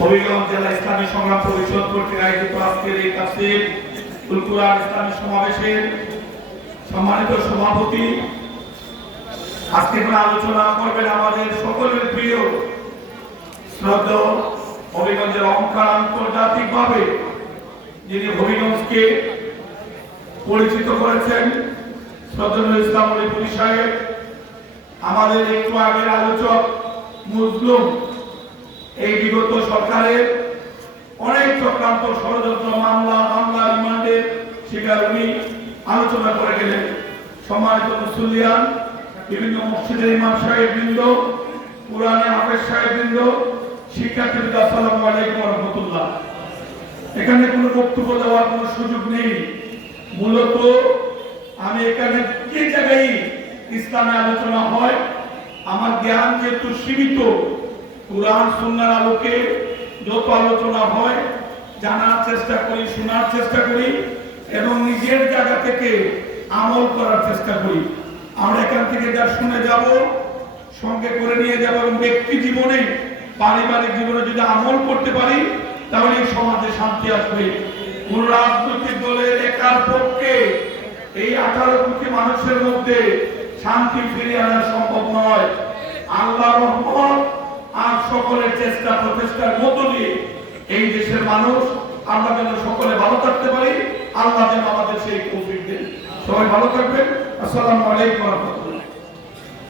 হবিগঞ্জ জেলা ইসলামী সংগ্রাম পরিষদ কর্তৃক আয়োজিত আজকের এই তাফসীর উল কুরআন ইসলামী সমাবেশের সম্মানিত সভাপতি। আজকে এখানে আলোচনা করবেন আমাদের সকলের প্রিয় শ্রদ্ধ হবিগঞ্জের অহংকার আন্তর্জাতিক ভাবে যিনি হবিগঞ্জকে পরিচিত করেছেন শ্রদ্ধেয় ইসলাম আলী পুলিশ সাহেব। আমাদের একটু আগের আলোচক মুসলুম এই বিগত সরকারের অনেক চক্রান্ত ষড়যন্ত্র, মামলা মামলা রিমান্ডের শিকার উনি আলোচনা করে গেলেন। সম্মানিত মুসলিয়ান বিভিন্ন মসজিদের ইমাম সাহেব বৃন্দ পুরানে হাফেজ সাহেব বৃন্দ শিক্ষার্থীবৃন্দ আসসালামু আলাইকুম রহমতুল্লাহ। এখানে কোনো বক্তব্য দেওয়ার কোনো সুযোগ নেই। মূলত আমি এখানে যে জায়গায় ইসলামে আলোচনা হয়, আমার জ্ঞান যেহেতু সীমিত কোরআন সুন্নার আলোকে যত আলোচনা হয়, জানার চেষ্টা করি, শোনার চেষ্টা করি এবং নিজের জায়গা থেকে আমল করার চেষ্টা করি। আমরা এখান থেকে যা শুনে যাব, সঙ্গে করে নিয়ে যাব এবং ব্যক্তি জীবনে, পারিবারিক জীবনে যদি আমল করতে পারি, তাহলে সমাজে শান্তি আসবে। কোন রাজনৈতিক দলের একার পক্ষে এই আঠারো কোটি মানুষের মধ্যে শান্তি ফিরিয়ে আনা সম্ভব নয়। আল্লাহ রহমত আর সকলের চেষ্টা, প্রচেষ্টার মধ্য দিয়ে এই দেশের মানুষ, আমরা যেন সকলে ভালো থাকতে পারি, আল্লাহ যেন আমাদের সেই কৌফিক দেন। সবাই ভালো থাকবেন। আসসালামু আলাইকুম রহমতুল্লাহ।